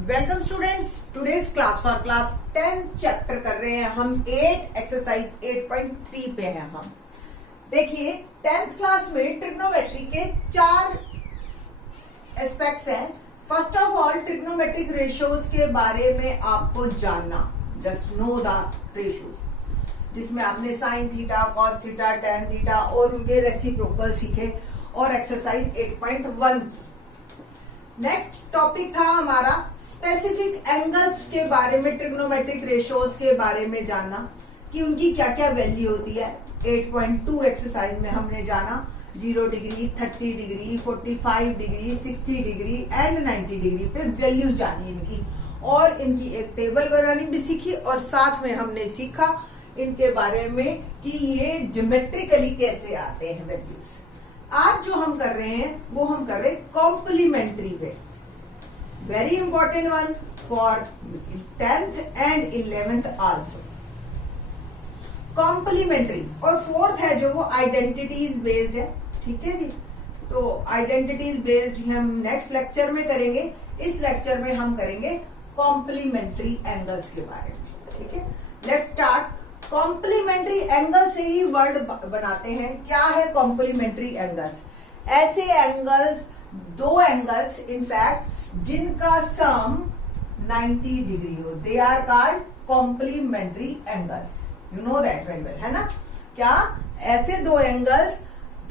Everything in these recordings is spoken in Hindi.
Welcome students, today's class for class 10 chapter कर रहे हैं हम 8 एक्सरसाइज 8.3 पे हैं हम। देखिए 10th क्लास में ट्रिग्नोमेट्री के 4 एस्पेक्ट्स हैं। First of all trigonometric ratios के बारे में आपको जानना, जस्ट नो द रेशियोज, जिसमें आपने sine theta, cos theta, tan theta और उनके रेसिप्रोकल सीखे और एक्सरसाइज 8.1। नेक्स्ट टॉपिक था हमारा स्पेसिफिक एंगल्स के बारे में, ट्रिग्नोमेट्रिक रेशियोज के बारे में जानना कि उनकी क्या क्या वैल्यू होती है। 8.2 एक्सरसाइज में हमने जाना 0 degree, 30 degree, 45 degree, 60 degree and 90 degree पे वैल्यूज जानी इनकी, और इनकी एक टेबल बनानी भी सीखी, और साथ में हमने सीखा इनके बारे में कि ये ज्योमेट्रिकली कैसे आते हैं वैल्यूज। आज जो हम कर रहे हैं वो हम कर रहे हैं complementary way, very important one for 10th and 11th also. Complementary और फोर्थ है जो वो आइडेंटिटीज बेस्ड है। ठीक है जी, तो आइडेंटिटीज बेस्ड हम नेक्स्ट लेक्चर में करेंगे। इस लेक्चर में हम करेंगे कॉम्प्लीमेंट्री एंगल्स के बारे में। ठीक है, लेट्स स्टार्ट। कॉम्प्लीमेंट्री एंगल से ही वर्ड बनाते हैं। क्या है कॉम्प्लीमेंट्री एंगल्स? ऐसे एंगल्स, दो एंगल्स इनफैक्ट जिनका सम 90 डिग्री हो, they are called complementary angles. You know that very well, है ना? क्या ऐसे दो एंगल्स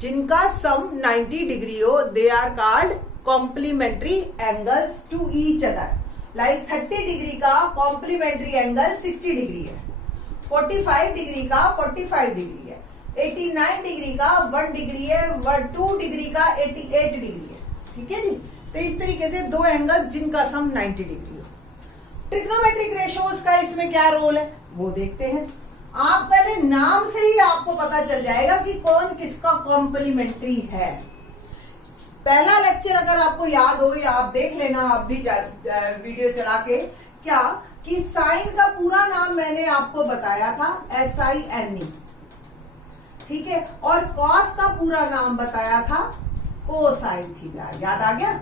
जिनका सम 90 डिग्री हो, they are called complementary angles to each other. Like 30 degree का कॉम्प्लीमेंट्री एंगल 60 डिग्री है, 45 डिग्री का 45 डिग्री है, 89 डिग्री का 1 डिग्री है, 2 डिग्री का 88 डिग्री है। ठीक है जी, तो इस तरीके से दो एंगल्स जिनका सम 90 डिग्री हो। ट्रिग्नोमेट्रिक रेशियोज का इसमें क्या रोल है वो देखते हैं। आप पहले नाम से ही आपको पता चल जाएगा कि कौन किसका कॉम्प्लीमेंट्री है। पहला लेक्चर अगर आपको याद हो या आप देख लेना, आप भी वीडियो चला के, क्या कि साइन का पूरा नाम मैंने आपको बताया था SINE, ठीक है, और कॉस का पूरा नाम बताया था कोसाइन थीटा। याद आ गया?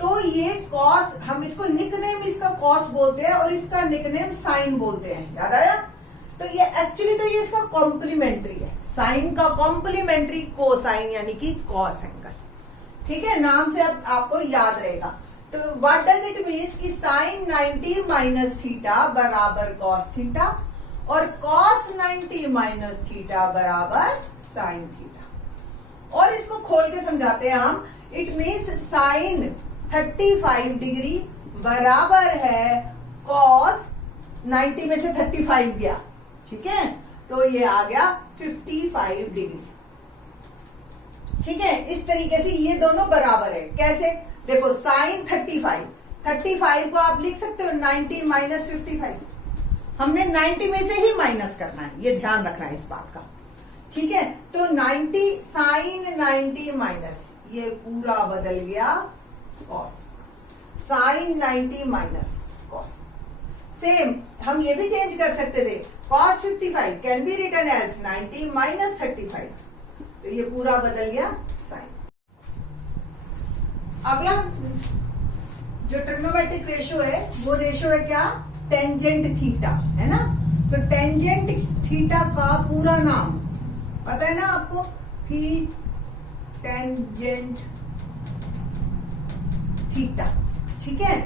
तो ये कॉस, हम इसको निकनेम इसका कॉस बोलते हैं और इसका निकनेम साइन बोलते हैं। याद आया? तो ये एक्चुअली तो ये इसका कॉम्प्लीमेंट्री है। साइन का कॉम्प्लीमेंट्री कोसाइन यानी कि कॉस एंगल। ठीक है, नाम से अब आपको याद रहेगा। तो व्हाट डज इट मीन्स कि साइन 90 माइनस थीटा बराबर कॉस थीटा और कॉस 90 माइनस थीटा बराबर साइन थीटा। और इसको खोल के समझाते हैं हम। इट मीन्स साइन 35 डिग्री बराबर है कॉस 90 में से 35 गया, ठीक है, तो ये आ गया 55 डिग्री। ठीक है, इस तरीके से ये दोनों बराबर है। कैसे? देखो साइन 35 को आप लिख सकते हो 90 माइनस 55। हमने 90 में से ही माइनस करना है, ये ध्यान रखना है इस बात का। ठीक है, तो 90 साइन 90 माइनस, ये पूरा बदल गया cos, sine 90 minus cos. Same हम ये भी चेंज कर सकते थे, cos 55 can be written as 90 minus 35, तो ये पूरा बदल गया साइन। अगला जो ट्रिग्नोमेट्रिक रेशियो है वो रेशियो है क्या? टेंजेंट थीटा, है ना? तो टेंजेंट थीटा का पूरा नाम पता है ना आपको कि टेंजेंट थीटा, ठीक है,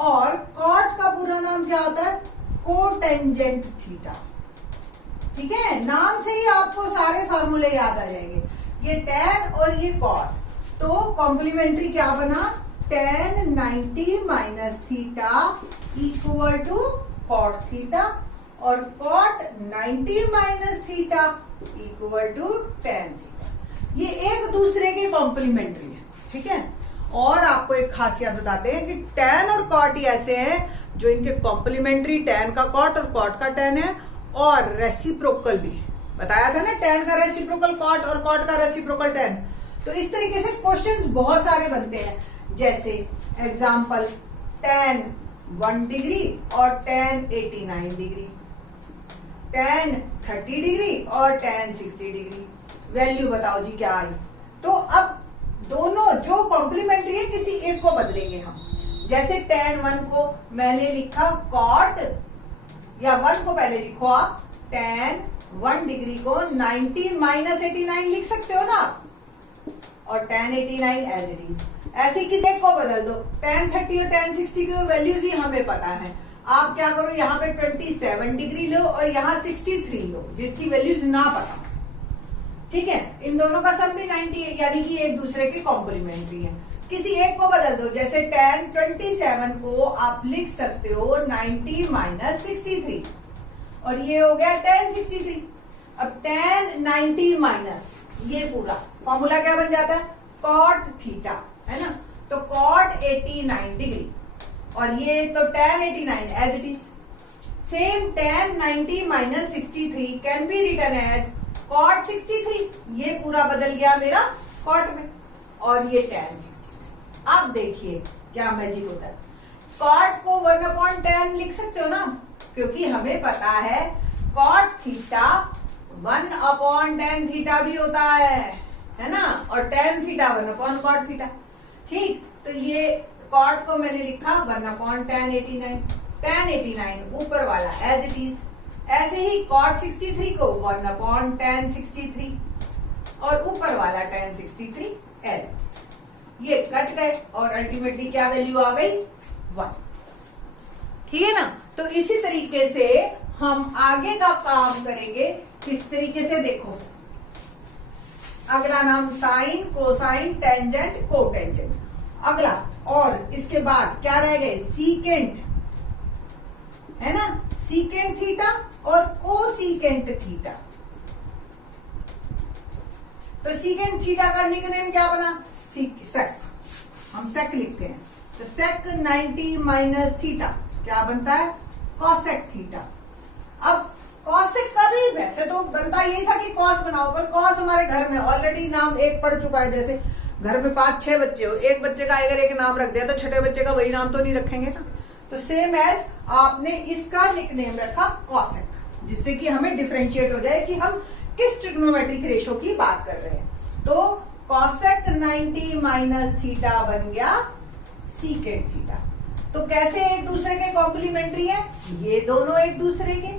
और कॉट का पूरा नाम क्या होता है? Cotangent theta. ठीक है, नाम से ही आपको सारे फार्मूले याद आ जाएंगे, ये टेन और ये कॉट। तो कॉम्प्लीमेंट्री क्या बना? Tan 90 minus theta equal to cot theta और cot 90 minus theta equal to tan theta. ये एक दूसरे के कॉम्प्लीमेंट्री है। ठीक है, और आपको एक खासियत बताते हैं कि टेन और कॉट ही ऐसे हैं जो इनके कॉम्प्लीमेंट्री, टेन का कॉट और कॉट का टेन है, और रेसिप्रोकल भी बताया था ना, टेन का रेसिप्रोकल कॉट और कॉट का रेसिप्रोकल टेन। तो इस तरीके से क्वेश्चंस बहुत सारे बनते हैं, जैसे एग्जांपल tan 1 डिग्री और tan 89 डिग्री, tan 30 डिग्री और tan 60 डिग्री। वैल्यू बताओ जी क्या आई? तो अब दोनों जो कॉम्प्लीमेंट्री है किसी एक को बदलेंगे हम। जैसे tan 1 को मैंने लिखा cot, या 1 को पहले लिखो आप, tan 1 डिग्री को 90 माइनस 89 लिख सकते हो ना, और tan 89 एज इट इज। ऐसे किसी एक को बदल दो, tan 30 और tan 60 की वैल्यूज ही हमें पता है। आप क्या करो, यहाँ पे 27 डिग्री लो और यहाँ 63 लो, जिसकी वैल्यूज ना पता, ठीक है। इन दोनों का सम भी 90 है, यानी कि एक दूसरे के कॉम्प्लीमेंट्री है। किसी एक को बदल दो, जैसे tan 27 को आप लिख सकते हो 90 माइनस 63, और ये हो गया tan 63। अब tan 90 माइनस ये पूरा फॉर्मूला क्या बन जाता है, cot थीटा, है ना। तो cot 89 डिग्री, और ये तो tan 89 as it is. Same tan 90 minus 63 can be written as cot 63, ये पूरा बदल गया मेरा cot में, और ये tan 63। अब देखिए क्या मैजिक होता है, cot को 1/tan लिख सकते हो ना, क्योंकि हमें पता है cot थीटा 1/tan थीटा भी होता है ना, और tan थीटा 1/cot थीटा। ठीक, तो ये cot को मैंने लिखा 1/tan 89, tan 89 ऊपर वाला एज इट इज। ऐसे ही cot 63 को 1/tan 63, और ऊपर वाला tan 63 एज इट इज। ये कट गए और अल्टीमेटली क्या वैल्यू आ गई, 1, ठीक है ना। तो इसी तरीके से हम आगे का काम करेंगे। किस तरीके से, देखो अगला नाम साइन, कोसाइन, टेंजेंट, कोटेंजेंट। अगला, और इसके बाद क्या रह गए, सीकेंट, है ना, सीकेंट थीटा और कोसीकेंट थीटा। तो सीकेंट थीटा का निकनेम क्या बना, सेक, हम सेक लिखते हैं। तो सेक 90 माइनस थीटा क्या बनता है, कॉसेक थीटा। अब कॉसेक का भी वैसे तो बनता यही था कि कॉस बनाओ, पर कॉस हमारे घर में ऑलरेडी नाम एक पड़ चुका है। जैसे घर में 5-6 बच्चे हो, एक बच्चे का अगर एक नाम रख दिया तो छठे बच्चे का वही नाम तो नहीं रखेंगे ना। तो सेम एज आपने इसका निकनेम रखा कॉसेक, जिससे कि हमें डिफरेंशिएट हो जाए कि हम किस ट्रिग्नोमेट्रिक रेशो की बात कर रहे हैं। तो कॉसेक 90 माइनस थीटा बन गया सीकेंट थीटा। तो कैसे एक दूसरे के कॉम्प्लीमेंट्री है, ये दोनों एक दूसरे के,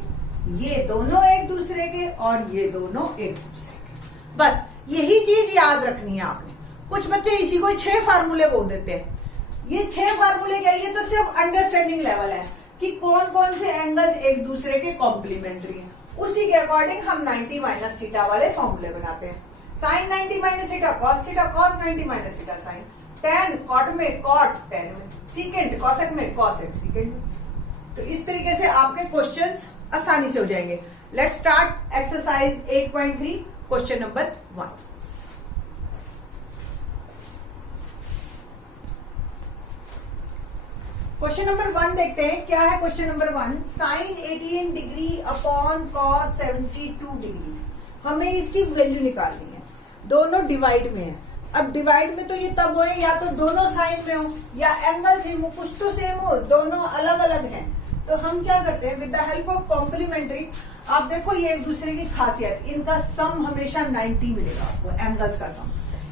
ये दोनों एक दूसरे के, और ये दोनों एक दूसरे के। बस यही चीज याद रखनी है आपने। कुछ बच्चे इसी को 6 फार्मूले बोल देते हैं। ये 6 फार्मूले क्या, ये तो सिर्फ अंडरस्टैंडिंग लेवल है कि कौन कौन से एंगल्स एक दूसरे के कॉम्प्लीमेंट्री हैं। उसी के अकॉर्डिंग हम 90 माइनस थीटा वाले फॉर्मूले बनाते हैं। Sine 90 minus theta cos 90 minus theta sine, tan cot में कॉट टेन में, सीकेंट कॉसेक में कॉसेक सीकेंट में। तो इस तरीके से आपके क्वेश्चंस आसानी से हो जाएंगे। Let's start exercise 8.3 question number 1। Question number 1 देखते हैं क्या है। Question number 1, sine 18 degree upon cos 72 degree, हमें इसकी वैल्यू निकालनी है। दोनों डिवाइड में है। अब डिवाइड में तो ये तब हो या तो दोनों साइन में हो या एंगल सेम हो, कुछ तो सेम हो, दोनों अलग अलग हैं। तो हम क्या करते हैं, with the help of complementary, आप देखो ये एक दूसरे की खासियत, इनका सम हमेशा 90 मिलेगा आपको, एंगल्स का सम।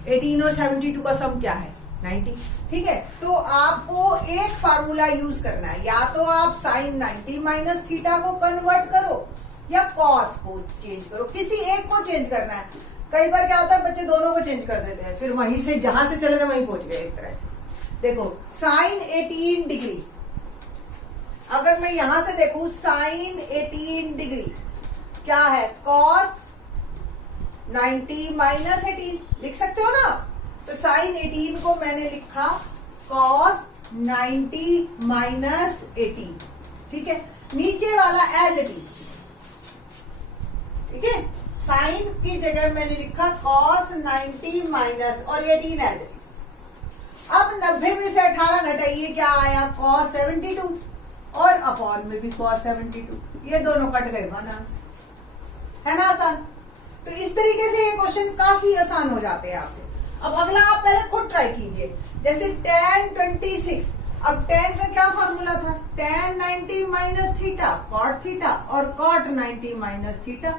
18 और 72 का सम क्या है, 90, ठीक है। तो आपको एक फार्मूला यूज करना है, या तो आप साइन 90 माइनस थीटा को कन्वर्ट करो या कॉस को चेंज करो, किसी एक को चेंज करना है। कई बार क्या होता है, बच्चे दोनों को चेंज कर देते हैं, फिर वहीं से जहां से चले थे वहीं पहुंच गए एक तरह से। देखो साइन 18 डिग्री, अगर मैं यहां से देखूं साइन 18 डिग्री क्या है, कॉस 90 माइनस 18 लिख सकते हो ना। तो साइन 18 को मैंने लिखा कॉस 90 माइनस 18, ठीक है। नीचे वाला एज इट इज, ठीक है। साइन की जगह मैंने लिखा कॉस 90 माइनस और 18 एज इट इज। अब 90 में से 18 घटाइए, क्या आया, कॉस 72, और अपॉन में भी कॉस 72, ये दोनों कट गए, है ना आसान। तो इस तरीके से ये क्वेश्चन काफी आसान हो जाते हैं आपके। अब अगला आप पहले खुद ट्राई कीजिए, जैसे tan 26, अब tan का क्या फॉर्मूला था, tan 90 minus theta cot theta, और cot 90 minus theta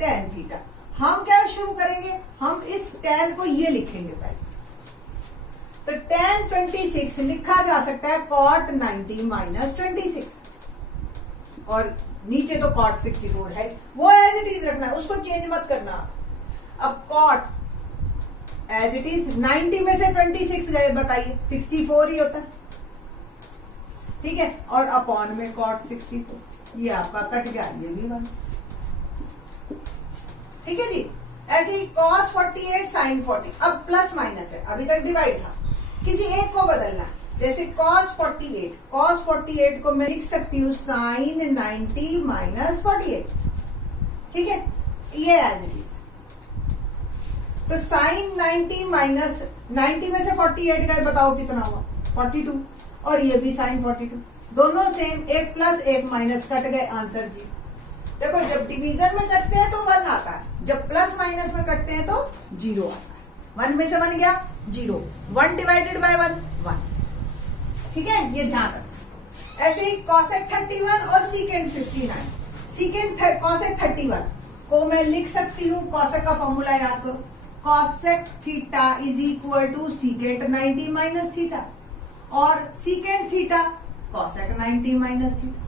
tan theta. हम क्या शुरू करेंगे, हम इस tan को ये लिखेंगे पहले, तो tan 26 लिखा जा सकता है cot 90 माइनस 26, और नीचे तो cot 64 है, वो एज इट इज रखना है, उसको चेंज मत करना। अब cot एज इट इज, 90 में से 26 गए, बताइए 64 ही होता है, ठीक है, और अपॉन में cot 64, ये आपका कट गया, ये भी 1, ठीक है जी। ऐसे ही cos 48 sin 40, अब प्लस माइनस है, अभी तक डिवाइड था, किसी एक को बदलना है, जैसे cos 48 को मैं लिख सकती हूँ sin 90 माइनस 48, ठीक है, ये एज इट इज। तो sin 90 माइनस 90 में से 48 गए, बताओ कितना हुआ, 42, और ये भी sin 42, दोनों सेम, एक प्लस एक माइनस, कट गए, आंसर जी। देखो जब डिवीजन में करते हैं तो 1 आता है, जब प्लस माइनस में करते हैं तो 0 आता है, 1 में से 1 गया 0, 1 डिवाइडेड बाय 1 1, ठीक है, ये ध्यान रखना। ऐसे ही cosec 31 और secant 59, secant cosec 31 को मैं लिख सकती हूँ, cosec का फॉर्मूला याद करो, cosec theta is equal to secant 90 minus theta, और secant theta cosec 90 minus theta,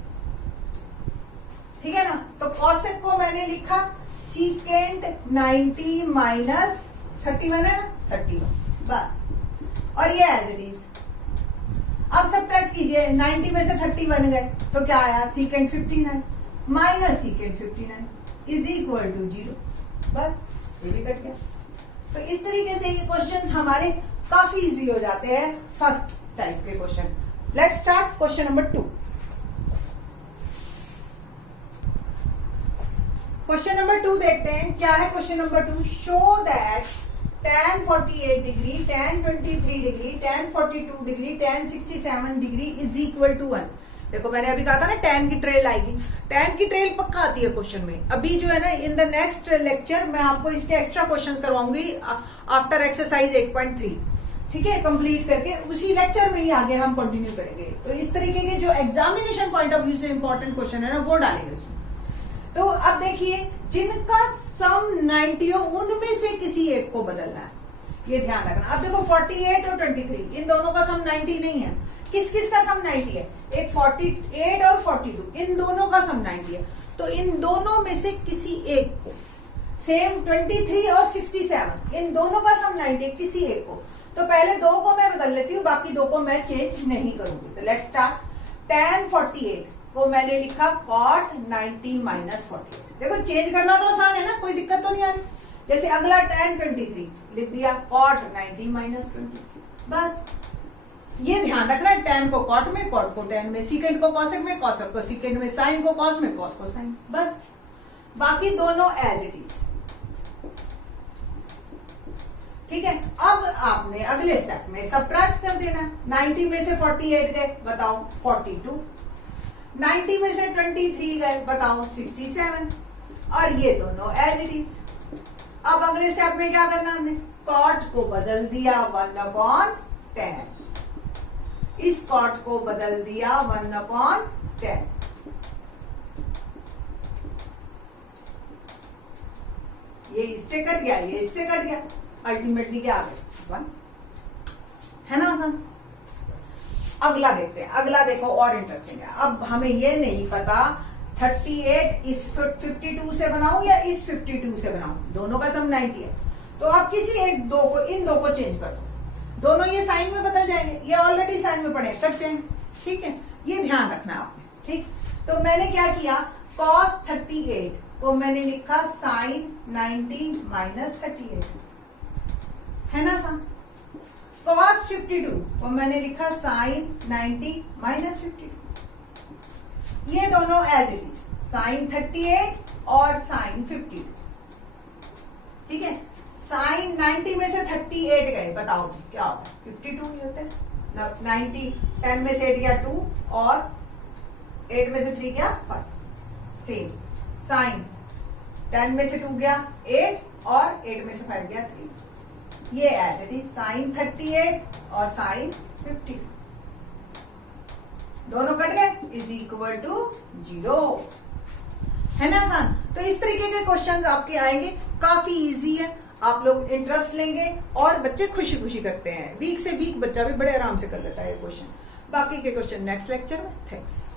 ठीक है ना। तो cosec को मैंने लिखा secant 90 माइनस 31 है ना, 31, बस, और ये एज इट इज। अब सब्ट्रैक्ट कीजिए, 90 में से 31 गए तो क्या आया, secant 59 minus secant 59 is equal to 0, बस, ये भी कट गया। तो इस तरीके से ये क्वेश्चंस हमारे काफी इजी हो जाते हैं, फर्स्ट टाइप के question. Let's start question number 2। Question number 2 देखते हैं, क्या है question number 2। Show that tan 48 degree, tan 23 degree, tan 42 degree, tan 67 degree is equal to 1। देखो मैंने अभी कहा था ना tan की ट्रेल आएगी, tan की ट्रेल पक्का आती है क्वेश्चन में। अभी जो है ना, इन द नेक्स्ट लेक्चर मैं आपको इसके एक्स्ट्रा क्वेश्चंस करवाऊंगी आफ्टर एक्सरसाइज 8.3, ठीक है, कंप्लीट करके उसी लेक्चर में ही आगे हम कंटिन्यू करेंगे। तो इस तरीके के जो एग्जामिनेशन पॉइंट ऑफ व्यू से इंपॉर्टेंट क्वेश्चन है ना, वो डालेंगे उसमें। तो अब देखिए, जिनका सम 90 हो उनमें से किसी एक को बदलना है, ये ध्यान रखना। अब देखो 48 और 23, इन दोनों का सम 90 नहीं है, किस किस का सम 90 है, एक 48 और 42, इन दोनों का सम 90 है। तो इन दोनों में से किसी एक को, सेम 23 और 67, इन दोनों का सम 90 है, किसी एक को। तो पहले दो को मैं बदल लेती हूँ, बाकी दो को मैं चेंज नहीं करूंगी। तो लेट्स स्टार्ट। tan 48 को मैंने लिखा cot 90 माइनस 48। देखो चेंज करना तो आसान है ना, कोई दिक्कत तो नहीं आ रही। जैसे अगला tan 23 लिख दिया cot 90 माइनस 23, बस। ये ध्यान रखना, tan को cot में, cot को tan में, secant को cosec में, cosec को secant में, sin को cos में, cos को sin, बस। बाकी दोनों एज इट इज, ठीक है। अब आपने अगले स्टेप में सब्ट्रैक्ट कर देना। 90 में से 48 गए, बताओ 42, 90 में से 23 गए, बताओ 67, और ये दोनों एज इट इज। अब अगले स्टेप में क्या करना हमने, cot को बदल दिया 1/10, इस cot को बदल दिया 1/10, ये इससे कट गया, ये इससे कट गया, अल्टीमेटली क्या आ गया 1, है ना आसान। अगला देखते हैं, अगला देखो और इंटरेस्टिंग है। अब हमें ये नहीं पता 38 इस 52 से बनाऊं या इस 52 से बनाऊं, दोनों का सम 90 है। तो आप किसी एक दो को, इन दो को चेंज कर दो, दोनों ये साइन में बदल जाएंगे, ये ऑलरेडी साइन में पड़े, कट जाएंगे, ठीक है। ये ध्यान रखना है आपने, ठीक। तो मैंने क्या किया, cos 38 को मैंने लिखा sin 90 माइनस 38, है ना सा। cos 52 को मैंने लिखा sin 90 माइनस 52, ये दोनों एज इट इज, sin 38 और sin 52, ठीक है। sin 90 में से 38 गए, बताओ जी क्या होगा, 52 ही होते हैं। 90, 10 में से 8 गया 2, और 8 में से 3 गया 5, सेम। sin 10 में से 2 गया 8, और 8 में से 5 गया 3, ये एज इट इज sin 38 और sin 52, दोनों कट गए, इज इक्वल टू 0, है ना आसान। तो इस तरीके के क्वेश्चंस आपके आएंगे, काफी इजी है। आप लोग इंटरेस्ट लेंगे और बच्चे खुशी खुशी करते हैं। वीक से वीक बच्चा भी बड़े आराम से कर लेता है ये क्वेश्चन। बाकी के क्वेश्चन नेक्स्ट लेक्चर में। थैंक्स।